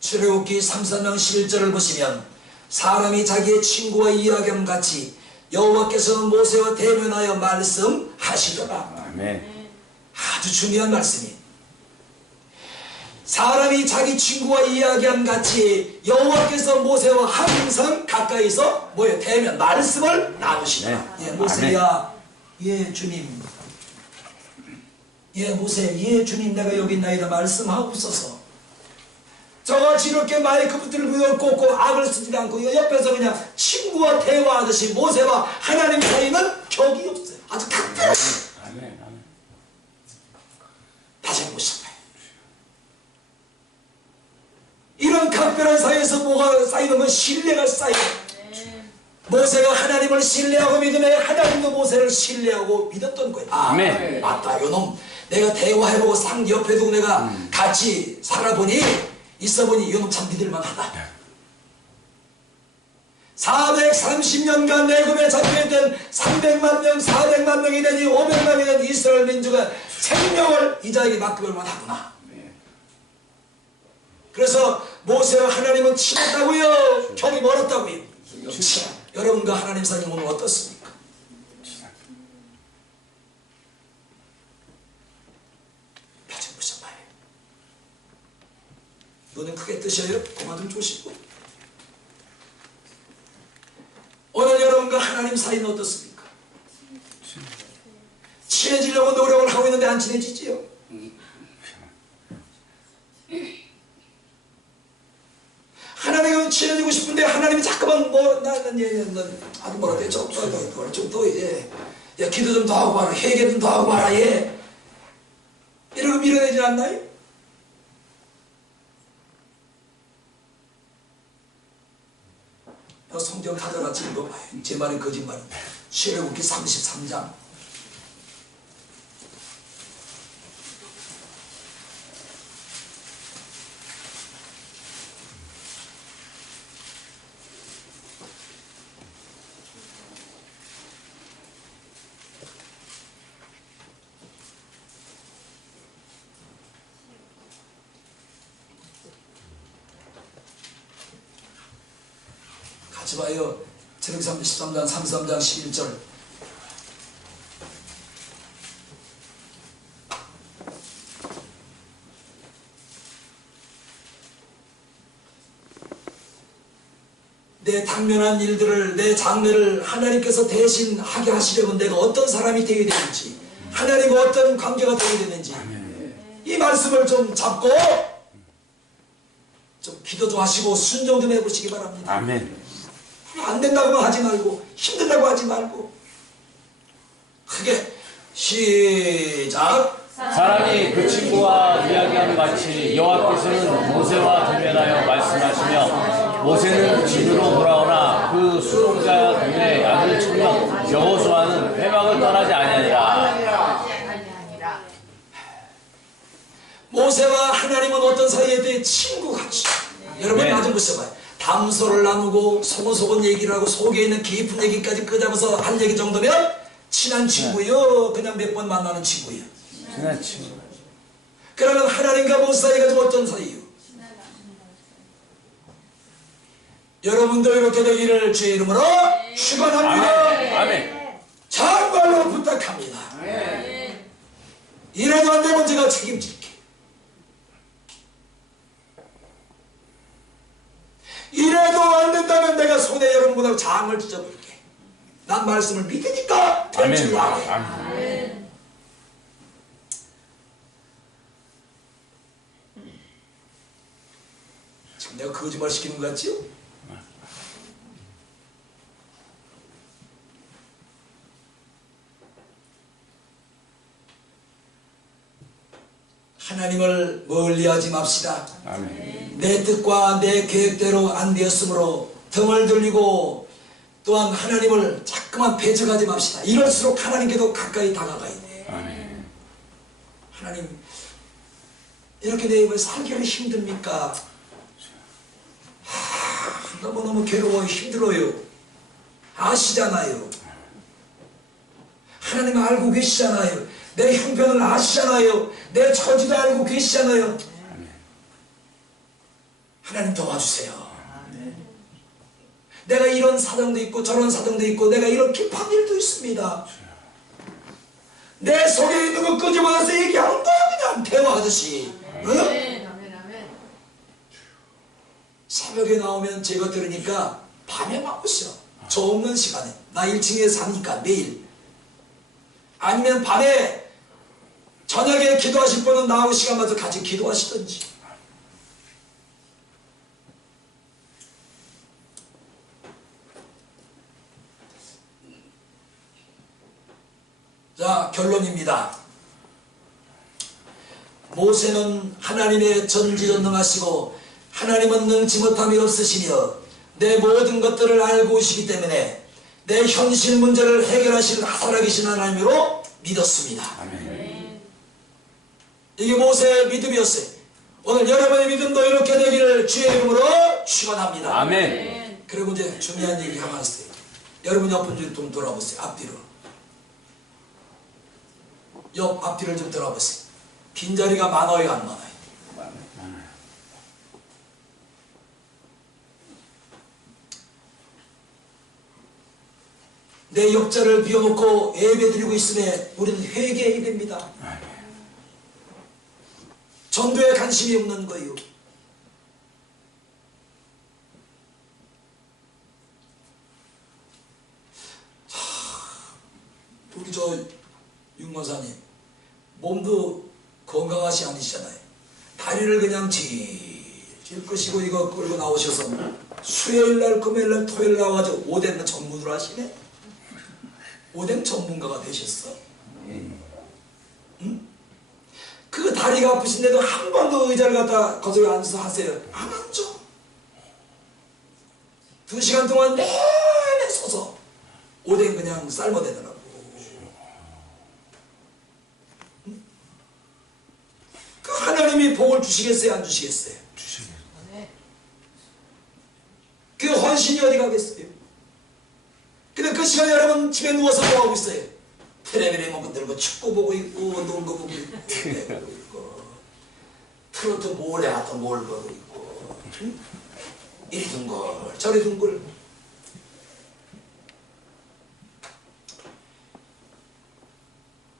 출애굽기 33장 11절을 보시면 사람이 자기의 친구와 이야기함 같이 여호와께서 모세와 대면하여 말씀하시더라. 아멘. 아주 중요한 말씀이 사람이 자기 친구와 이야기함 같이 여호와께서 모세와 항상 가까이서 뭐예요? 대면 말씀을 나누시더라. 네. 예, 모세야, 예 주님, 예 모세, 예 주님, 내가 여기 있나이다 말씀하옵소서. 저같이 이렇게 마이크 붙들고 꽂고 악을 쓰지 않고 옆에서 그냥 친구와 대화하듯이 모세와 하나님 사이는 격이 없어요. 아주 각별한 아멘. 다시 한번 보실까요? 이런 각별한 사이에서 뭐가 쌓이는 건 신뢰가 쌓여요. 모세가 하나님을 신뢰하고 믿음에 하나님도 모세를 신뢰하고 믿었던 거예요. 아멘. 맞다 요놈 내가 대화해보고 상 옆에 두고 내가 같이 살아보니 있어보니 이놈 참 믿을만하다. 430년간 애굽에 잡혀있던 300만 명, 400만 명이 되니 500만이 된 이스라엘 민족의 생명을 이 자에게 맡기볼 만하구나. 그래서 모세와 하나님은 친했다고요? 격이 멀었다고요? 여러분과 하나님 사이는 오늘 어떻습니까? 다시 보셔봐요. 눈은 크게 뜨셔요? 고마 좀 조시고. 오늘 여러분과 하나님 사이는 어떻습니까? 친해지려고 노력을 하고 있는데 안 친해지지요? 하나님과 친해지고 싶은데 하나님이 자꾸만 아주 뭐라 해야 야 기도 좀 더 하고 봐라, 회개 좀 더 하고 봐라, 이러고 밀어내지 않나요? 성경 가져같이 읽어봐요. 제 말이 거짓말입니다. 출애굽기 33장 같이 봐요. 출애굽기 33장 33장 11절 내 당면한 일들을, 내 장래를 하나님께서 대신 하게 하시려면 내가 어떤 사람이 되어야 되는지, 하나님과 어떤 관계가 되어야 되는지 이 말씀을 좀 잡고 좀 기도 좀 하시고 순종 좀 해보시기 바랍니다. 아멘. 안 된다고만 하지 말고, 힘들다고 하지 말고, 크게 시작. 사람이 그 친구와 이야기하는 같이 여호와께서는 모세와 대면하여 말씀하시며 모세는 진으로 돌아오나 그 수종자들의 아들 청년 여호수아는 회막을 떠나지 아니하니라. 모세와 하나님은 어떤 사이에 친구같이. 여러분 네. 나좀 보셔봐요. 담소를 나누고 소곤소곤 얘기를 하고 속에 있는 깊은 얘기까지 끄잡아서 할 얘기 정도면 친한 친구요, 그냥 몇 번 만나는 친구요. 친한 친구. 그러면 하나님과 모세 사이가 좀 어떤 사이요? 여러분도 이렇게 되기를 주의 이름으로 축원합니다. 아멘. 아멘. 정말로 부탁합니다. 이래도 안 되면 제가 책임질게. 이래도 안 된다면 내가 손에 여러분보다 장을 찢어볼게. 난 말씀을 믿으니까 될 줄 아멘. 알아요. 아멘. 지금 내가 거짓말 시키는 것 같지요? 하나님을 멀리하지 맙시다. 아멘. 내 뜻과 내 계획대로 안 되었으므로 등을 돌리고 또한 하나님을 자꾸만 배척하지 맙시다. 이럴수록 하나님께도 가까이 다가가야 돼. 아멘. 하나님, 이렇게 내 입을 살기가 힘듭니까? 너무너무 괴로워요. 힘들어요. 아시잖아요. 하나님 알고 계시잖아요. 내 형편을 아시잖아요. 내 처지도 알고 계시잖아요. 하나님 도와주세요. 내가 이런 사정도 있고 저런 사정도 있고 내가 이런 급한 일도 있습니다. 내 속에 있는 거 끄집어내서 얘기하는 거야. 그냥 대화하듯이. 응? 새벽에 나오면 제가 들으니까 밤에 나오셔. 저 없는 시간에. 나 1층에 사니까 매일. 아니면 밤에 저녁에 기도하실 분은 나오고 시간마다 같이 기도하시든지. 자, 결론입니다. 모세는 하나님의 전지전능하시고 하나님은 능치 못함이 없으시며 내 모든 것들을 알고 오시기 때문에 내 현실 문제를 해결하실 살아계신 하나님으로 믿었습니다. 아멘. 이게 모세의 믿음이었어요. 오늘 여러분의 믿음도 이렇게 되기를 주의 이름으로 축원합니다. 아멘. 그리고 이제 중요한 얘기 하나 있어요. 여러분 옆 분들 좀 돌아보세요. 앞뒤로. 옆 앞뒤를 좀 돌아보세요. 빈자리가 많아요, 안 많아요? 내 옆자를 비워놓고 예배드리고 있음에 우리는 회개해야 됩니다. 전도에 관심이 없는 거예요. 우리 저 윤권사님 몸도 건강하시 아니시잖아요. 다리를 그냥 질질 끄시고 이거 끌고 나오셔서 수요일날 금요일날 토요일 나와가지고 오뎅 전문으로 하시네. 오뎅 전문가가 되셨어. 응? 그 다리가 아프신데도 한 번도 의자를 갖다 거기에 앉아서 하세요. 안 앉아. 2시간 동안 내내 서서 오뎅 그냥 삶아대더라고. 응? 그 하나님이 복을 주시겠어요? 안 주시겠어요? 주시겠어요. 그 헌신이 어디 가겠어요? 근데 그 시간에 여러분 집에 누워서 뭐 하고 있어요? 텔레비전 먹고 들고 축구 보고 있고 농구 보고 있고 트로트 몰래 하던 뭘 보고 있고 응? 이리 둥글 저리 둥글.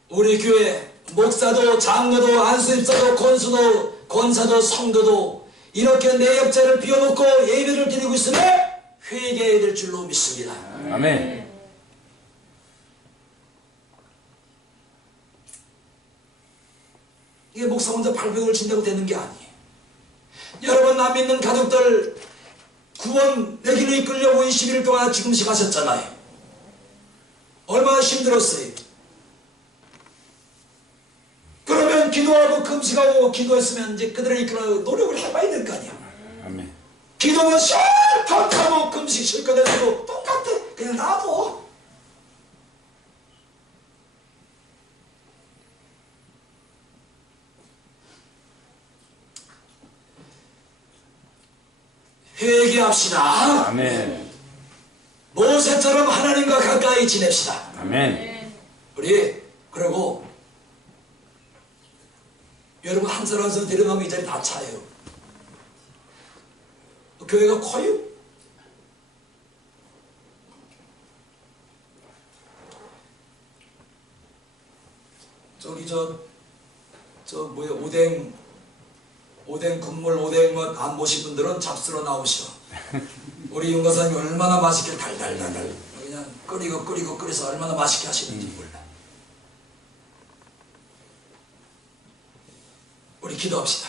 우리 교회 목사도 장로도 안수집사도 권수도 권사도 성도도 이렇게 내 옆자를 비워놓고 예배를 드리고 있으면 회개해야 될 줄로 믿습니다. 아멘. 이게 목사 혼자 발벽을 친다고 되는 게 아니에요. 여러분, 나 믿는 가족들 구원 내 길로 이끌려고 21일 동안 지금씩 하셨잖아요. 얼마나 힘들었어요. 그러면 기도하고 금식하고 기도했으면 이제 그들을 이끌어 노력을 해봐야 될 거 아니야. 아멘. 기도는 실컷 하고 금식 실컷 해도 똑같아. 그냥 놔둬. 회개합시다. 아멘. 모세처럼 하나님과 가까이 지냅시다. 아멘. 우리 그리고 여러분 한 사람 한 사람 데려가면 이 자리 다 차요. 교회가 커요. 저기 뭐야 오뎅 국물 오뎅 안 보신 분들은 잡수러 나오시오. 우리 윤가사님 얼마나 맛있게 달달달달 그냥 끓여서 얼마나 맛있게 하시는지 몰라. 우리 기도합시다.